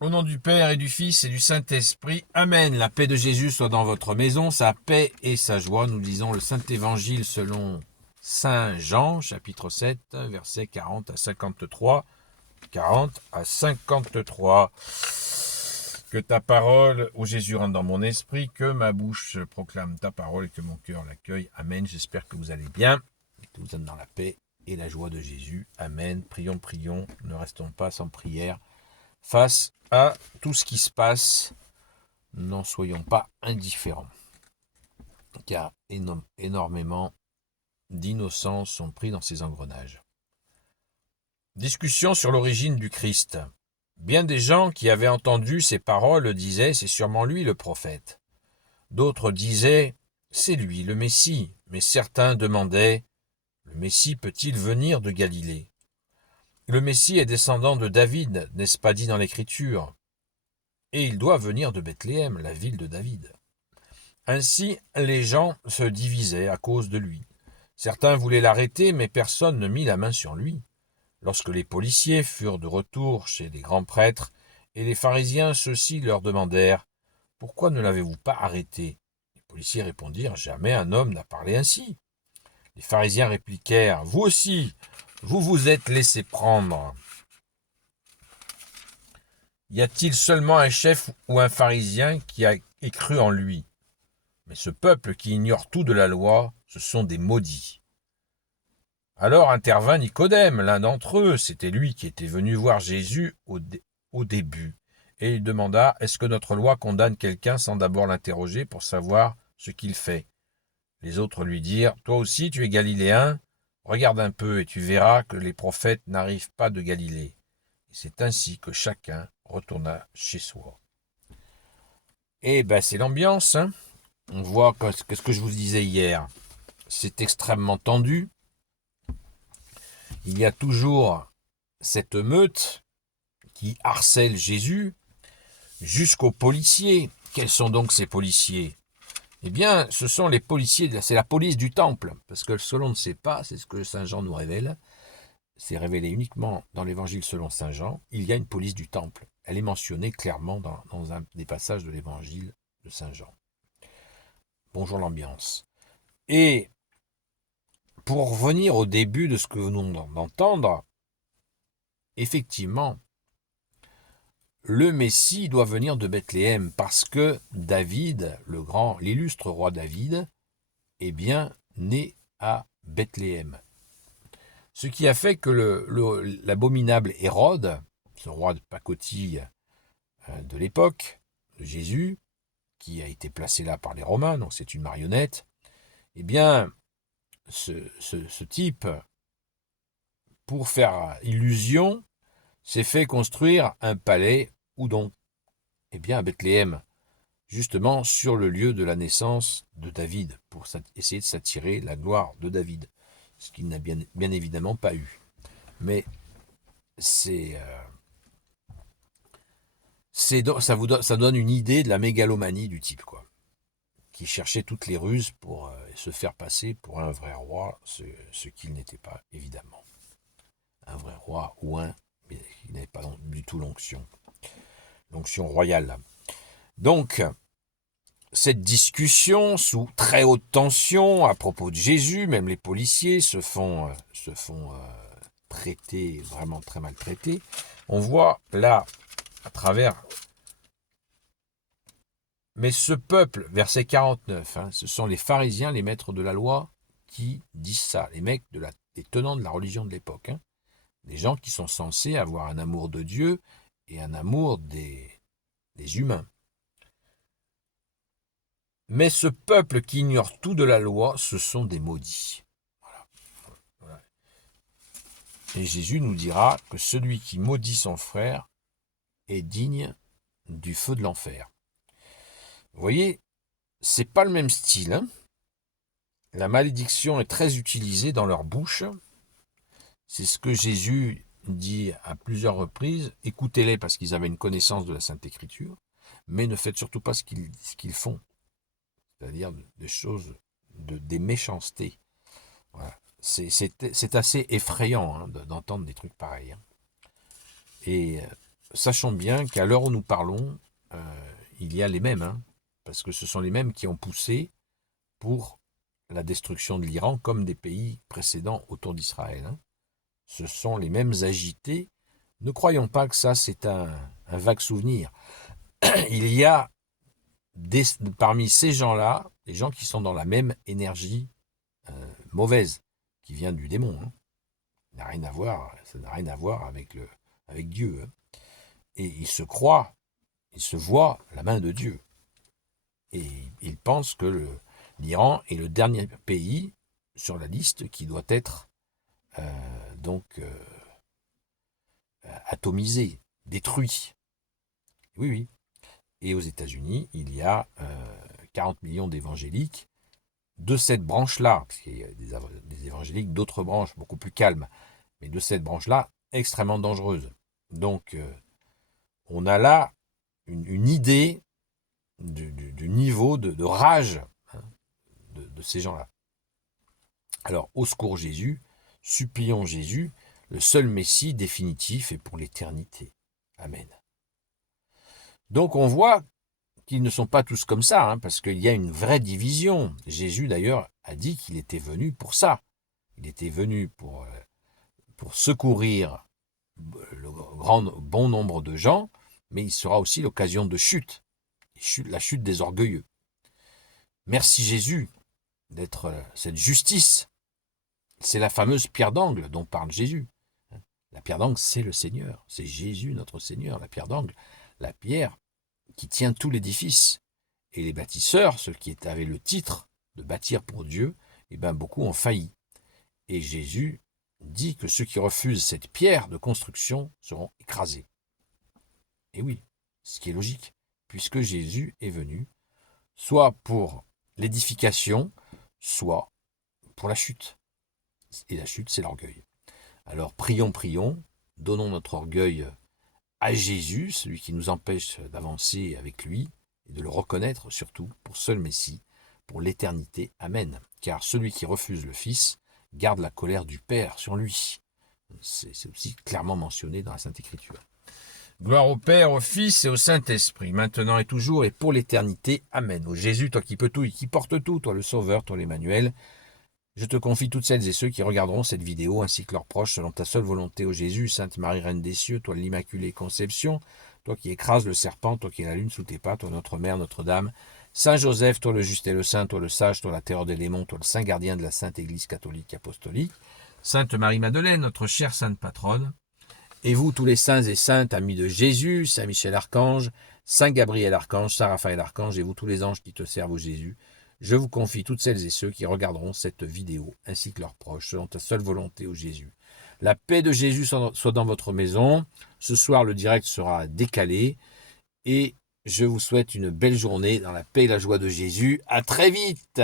Au nom du Père et du Fils et du Saint-Esprit. Amen. La paix de Jésus soit dans votre maison, sa paix et sa joie. Nous lisons le Saint-Évangile selon Saint Jean, chapitre 7, versets 40 à 53. 40 à 53. Que ta parole, ô Jésus, rentre dans mon esprit, que ma bouche proclame ta parole et que mon cœur l'accueille. Amen. J'espère que vous allez bien et que vous êtes dans la paix et la joie de Jésus. Amen. Prions, prions. Ne restons pas sans prière. Face à tout ce qui se passe, n'en soyons pas indifférents, car énormément d'innocents sont pris dans ces engrenages. Discussion sur l'origine du Christ. Bien des gens qui avaient entendu ces paroles disaient « c'est sûrement lui le prophète ». D'autres disaient « c'est lui le Messie », mais certains demandaient « le Messie peut-il venir de Galilée ?» Le Messie est descendant de David, n'est-ce pas dit dans l'Écriture ? Et il doit venir de Bethléem, la ville de David. Ainsi, les gens se divisaient à cause de lui. Certains voulaient l'arrêter, mais personne ne mit la main sur lui. Lorsque les policiers furent de retour chez les grands prêtres et les pharisiens, ceux-ci leur demandèrent « Pourquoi ne l'avez-vous pas arrêté ?» Les policiers répondirent « Jamais un homme n'a parlé ainsi. » Les pharisiens répliquèrent « Vous aussi, vous vous êtes laissé prendre. Y a-t-il seulement un chef ou un pharisien qui ait cru en lui ? Mais ce peuple qui ignore tout de la loi, ce sont des maudits. » Alors intervint Nicodème, l'un d'entre eux, c'était lui qui était venu voir Jésus au début. Et il demanda, « Est-ce que notre loi condamne quelqu'un sans d'abord l'interroger pour savoir ce qu'il fait ?» Les autres lui dirent, « Toi aussi tu es galiléen ? Regarde un peu et tu verras que les prophètes n'arrivent pas de Galilée. » Et c'est ainsi que chacun retourna chez soi. Et ben c'est l'ambiance, hein. On voit que ce que je vous disais hier, c'est extrêmement tendu. Il y a toujours cette meute qui harcèle Jésus jusqu'aux policiers. Quels sont donc ces policiers ? Eh bien, ce sont les policiers, c'est la police du temple, parce que ce que l'on ne sait pas, c'est ce que Saint Jean nous révèle, c'est révélé uniquement dans l'évangile selon Saint Jean, il y a une police du temple. Elle est mentionnée clairement dans un des passages de l'évangile de Saint Jean. Bonjour l'ambiance. Et pour revenir au début de ce que nous venons d'entendre, effectivement, le Messie doit venir de Bethléem parce que David, l'illustre roi David, est bien né à Bethléem. Ce qui a fait que l'abominable Hérode, ce roi de pacotille de l'époque de Jésus, qui a été placé là par les Romains, donc c'est une marionnette, eh bien, ce type, pour faire illusion, s'est fait construire un palais, où donc ? Eh bien, à Bethléem, justement sur le lieu de la naissance de David, pour essayer de s'attirer la gloire de David, ce qu'il n'a bien évidemment pas eu. Mais ça donne une idée de la mégalomanie du type, quoi, qui cherchait toutes les ruses pour se faire passer pour un vrai roi, ce qu'il n'était pas, évidemment. Un vrai roi ou mais il n'avait pas du tout l'onction royale. Donc, cette discussion sous très haute tension à propos de Jésus, même les policiers se font traiter, vraiment très maltraités. On voit là, à travers... Mais ce peuple, verset 49, ce sont les pharisiens, les maîtres de la loi, qui disent ça, les mecs les tenants de la religion de l'époque. Des gens qui sont censés avoir un amour de Dieu et un amour des humains. Mais ce peuple qui ignore tout de la loi, ce sont des maudits. Voilà. Et Jésus nous dira que celui qui maudit son frère est digne du feu de l'enfer. Vous voyez, c'est pas le même style, hein. La malédiction est très utilisée dans leur bouche. C'est ce que Jésus dit à plusieurs reprises. Écoutez-les parce qu'ils avaient une connaissance de la Sainte Écriture, mais ne faites surtout pas ce qu'ils font. C'est-à-dire des choses, des méchancetés. Voilà. C'est assez effrayant d'entendre des trucs pareils. Et sachons bien qu'à l'heure où nous parlons, il y a les mêmes, hein, parce que ce sont les mêmes qui ont poussé pour la destruction de l'Iran comme des pays précédents autour d'Israël. Hein. Ce sont les mêmes agités. Ne croyons pas que ça, c'est un vague souvenir. Il y a parmi ces gens-là, des gens qui sont dans la même énergie mauvaise, qui vient du démon. Hein. Ça n'a rien à voir avec Dieu. Hein. Et ils se croient, ils se voient la main de Dieu. Et ils pensent que l'Iran est le dernier pays sur la liste qui doit être atomisé, détruit. Oui, oui. Et aux États-Unis, il y a 40 millions d'évangéliques de cette branche-là, parce qu'il y a des évangéliques d'autres branches beaucoup plus calmes, mais de cette branche-là, extrêmement dangereuse. Donc, on a là une idée du niveau de rage hein, de ces gens-là. Alors, au secours Jésus, supplions Jésus, le seul Messie définitif et pour l'éternité. Amen. Donc, on voit qu'ils ne sont pas tous comme ça, hein, parce qu'il y a une vraie division. Jésus, d'ailleurs, a dit qu'il était venu pour ça. Il était venu pour secourir le bon nombre de gens, mais il sera aussi l'occasion de chute, la chute des orgueilleux. Merci Jésus d'être cette justice. C'est la fameuse pierre d'angle dont parle Jésus. La pierre d'angle, c'est le Seigneur. C'est Jésus, notre Seigneur. La pierre d'angle, la pierre qui tient tout l'édifice. Et les bâtisseurs, ceux qui avaient le titre de bâtir pour Dieu, eh bien, beaucoup ont failli. Et Jésus dit que ceux qui refusent cette pierre de construction seront écrasés. Et oui, ce qui est logique, puisque Jésus est venu, soit pour l'édification, soit pour la chute. Et la chute, c'est l'orgueil. Alors prions, donnons notre orgueil à Jésus, celui qui nous empêche d'avancer avec lui, et de le reconnaître surtout pour seul Messie, pour l'éternité. Amen. Car celui qui refuse le Fils garde la colère du Père sur lui. C'est aussi clairement mentionné dans la Sainte Écriture. Gloire au Père, au Fils et au Saint-Esprit, maintenant et toujours et pour l'éternité. Amen. Ô Jésus, toi qui peux tout et qui porte tout, toi le Sauveur, toi l'Emmanuel, je te confie toutes celles et ceux qui regarderont cette vidéo, ainsi que leurs proches, selon ta seule volonté, ô Jésus, Sainte Marie, Reine des cieux, toi l'Immaculée Conception, toi qui écrases le serpent, toi qui es la lune sous tes pas, toi notre Mère, Notre-Dame, Saint Joseph, toi le juste et le saint, toi le sage, toi la terreur des démons, toi le saint gardien de la Sainte Église catholique apostolique, Sainte Marie-Madeleine, notre chère Sainte Patronne, et vous tous les saints et saintes, amis de Jésus, Saint Michel Archange, Saint Gabriel Archange, Saint Raphaël Archange, et vous tous les anges qui te servent, ô Jésus, je vous confie toutes celles et ceux qui regarderont cette vidéo, ainsi que leurs proches, selon ta seule volonté, ô Jésus. La paix de Jésus soit dans votre maison. Ce soir, le direct sera décalé. Et je vous souhaite une belle journée dans la paix et la joie de Jésus. À très vite!